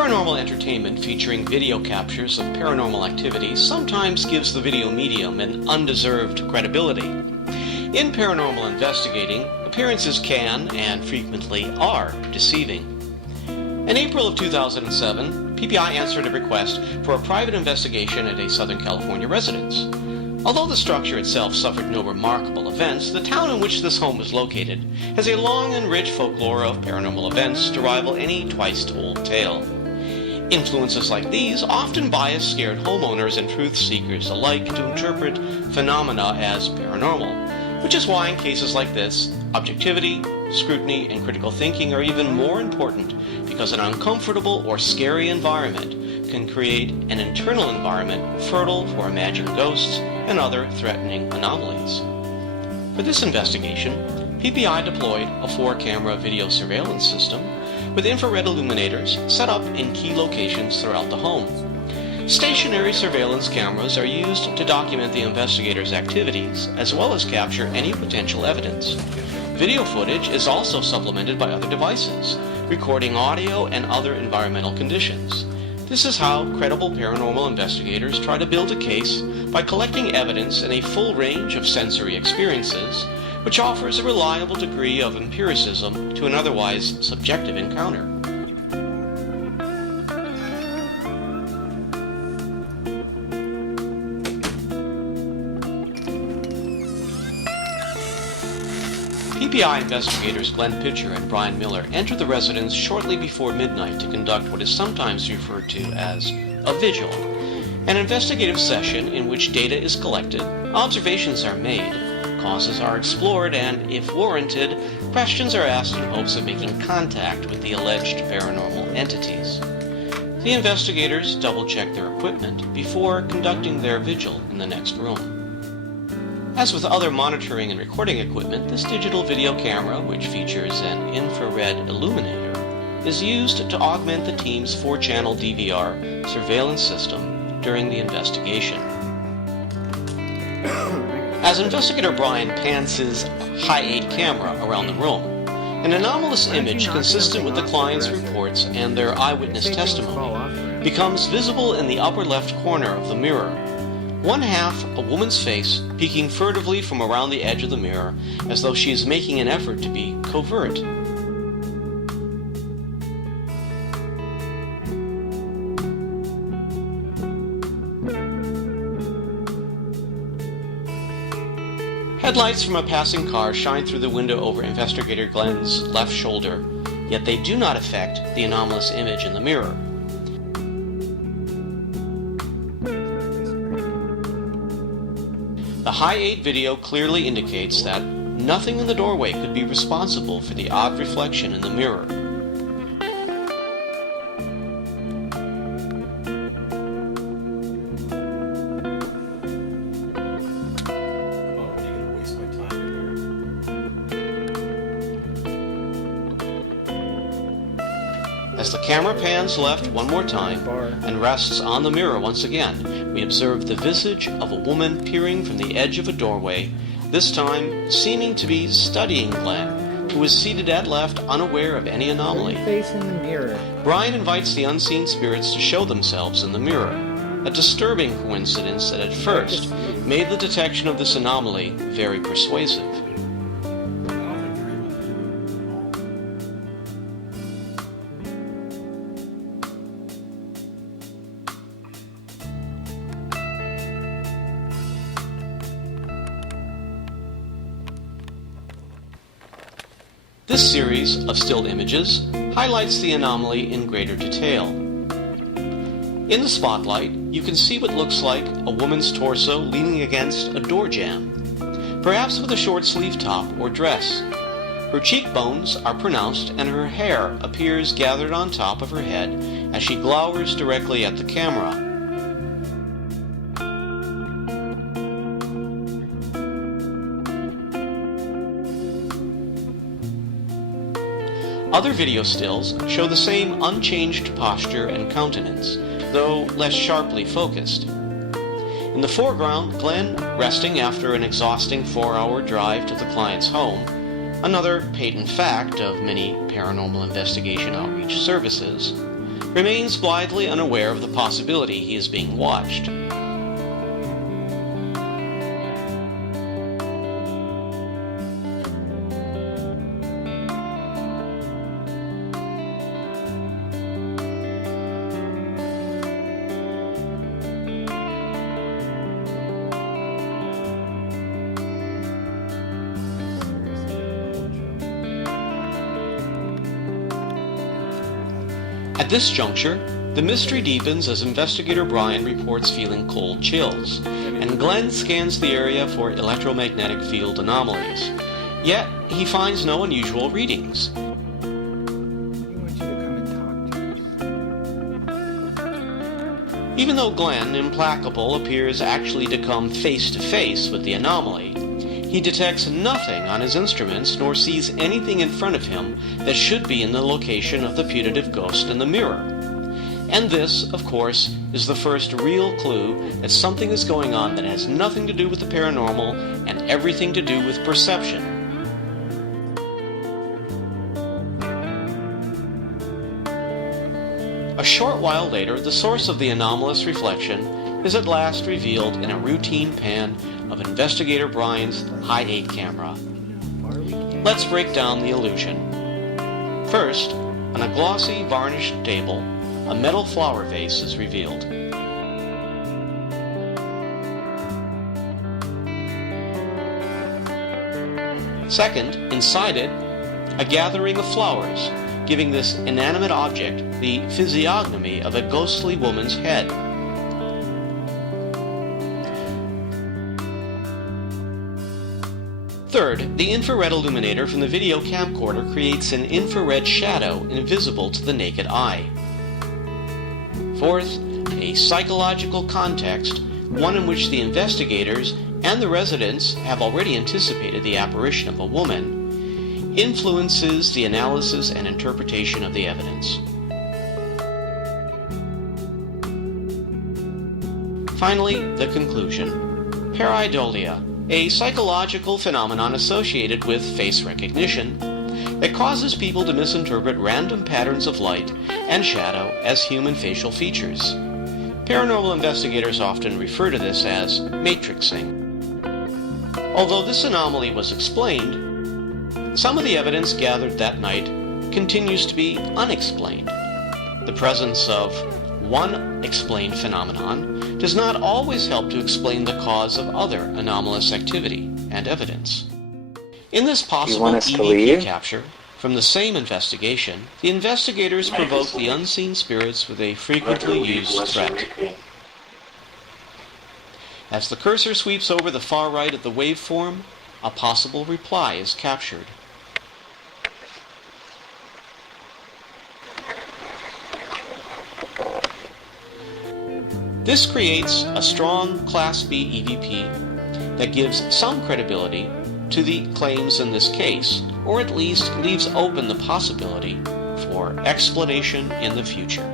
Paranormal entertainment featuring video captures of paranormal activity sometimes gives the video medium an undeserved credibility. In paranormal investigating, appearances can, and frequently are, deceiving. In April of 2007, PPI answered a request for a private investigation at a Southern California residence. Although the structure itself suffered no remarkable events, the town in which this home was located has a long and rich folklore of paranormal events to rival any twice-told tale. Influences like these often bias scared homeowners and truth-seekers alike to interpret phenomena as paranormal, which is why in cases like this, objectivity, scrutiny, and critical thinking are even more important because an uncomfortable or scary environment can create an internal environment fertile for imagined ghosts and other threatening anomalies. For this investigation, PPI deployed a 4-camera video surveillance system with infrared illuminators set up in key locations throughout the home. Stationary surveillance cameras are used to document the investigators' activities as well as capture any potential evidence. Video footage is also supplemented by other devices, recording audio and other environmental conditions. This is how credible paranormal investigators try to build a case by collecting evidence in a full range of sensory experiences, which offers a reliable degree of empiricism to an otherwise subjective encounter. PPI investigators Glenn Pitcher and Brian Miller entered the residence shortly before midnight to conduct what is sometimes referred to as a vigil, an investigative session in which data is collected, observations are made, causes are explored, and, if warranted, questions are asked in hopes of making contact with the alleged paranormal entities. The investigators double-check their equipment before conducting their vigil in the next room. As with other monitoring and recording equipment, this digital video camera, which features an infrared illuminator, is used to augment the team's 4-channel DVR surveillance system during the investigation. As investigator Brian pans his high-8 camera around the room, an anomalous image consistent with the client's reports and their eyewitness testimony becomes visible in the upper left corner of the mirror. One half, a woman's face, peeking furtively from around the edge of the mirror, as though she is making an effort to be covert. Headlights from a passing car shine through the window over investigator Glenn's left shoulder, yet they do not affect the anomalous image in the mirror. The high-8 video clearly indicates that nothing in the doorway could be responsible for the odd reflection in the mirror. As the camera pans left one more time and rests on the mirror once again, we observe the visage of a woman peering from the edge of a doorway, this time seeming to be studying Glenn, who is seated at left unaware of any anomaly. Face in the mirror. Brian invites the unseen spirits to show themselves in the mirror, a disturbing coincidence that at first made the detection of this anomaly very persuasive. This series of still images highlights the anomaly in greater detail. In the spotlight, you can see what looks like a woman's torso leaning against a door jamb, perhaps with a short sleeve top or dress. Her cheekbones are pronounced and her hair appears gathered on top of her head as she glowers directly at the camera. Other video stills show the same unchanged posture and countenance, though less sharply focused. In the foreground, Glenn resting after an exhausting 4-hour drive to the client's home, another patent fact of many paranormal investigation outreach services. remains blithely unaware of the possibility he is being watched. At this juncture, the mystery deepens as investigator Brian reports feeling cold chills, and Glenn scans the area for electromagnetic field anomalies. Yet, he finds no unusual readings. We want you to come and talk to us. Even though Glenn, implacable, appears actually to come face to face with the anomaly, he detects nothing on his instruments nor sees anything in front of him that should be in the location of the putative ghost in the mirror. And this, of course, is the first real clue that something is going on that has nothing to do with the paranormal and everything to do with perception. A short while later, the source of the anomalous reflection is at last revealed in a routine pan of investigator Brian's high 8 camera. Let's break down the illusion. First, on a glossy, varnished table, a metal flower vase is revealed. Second, inside it, a gathering of flowers, giving this inanimate object the physiognomy of a ghostly woman's head. Third, the infrared illuminator from the video camcorder creates an infrared shadow invisible to the naked eye. Fourth, a psychological context, one in which the investigators and the residents have already anticipated the apparition of a woman, influences the analysis and interpretation of the evidence. Finally, the conclusion. Pareidolia, a psychological phenomenon associated with face recognition that causes people to misinterpret random patterns of light and shadow as human facial features. Paranormal investigators often refer to this as matrixing. Although this anomaly was explained, some of the evidence gathered that night continues to be unexplained. The presence of one explained phenomenon does not always help to explain the cause of other anomalous activity and evidence. In this possible EVP capture from the same investigation, the investigators provoke the unseen spirits with a frequently used threat. As the cursor sweeps over the far right of the waveform, a possible reply is captured. This creates a strong Class B EVP that gives some credibility to the claims in this case, or at least leaves open the possibility for explanation in the future.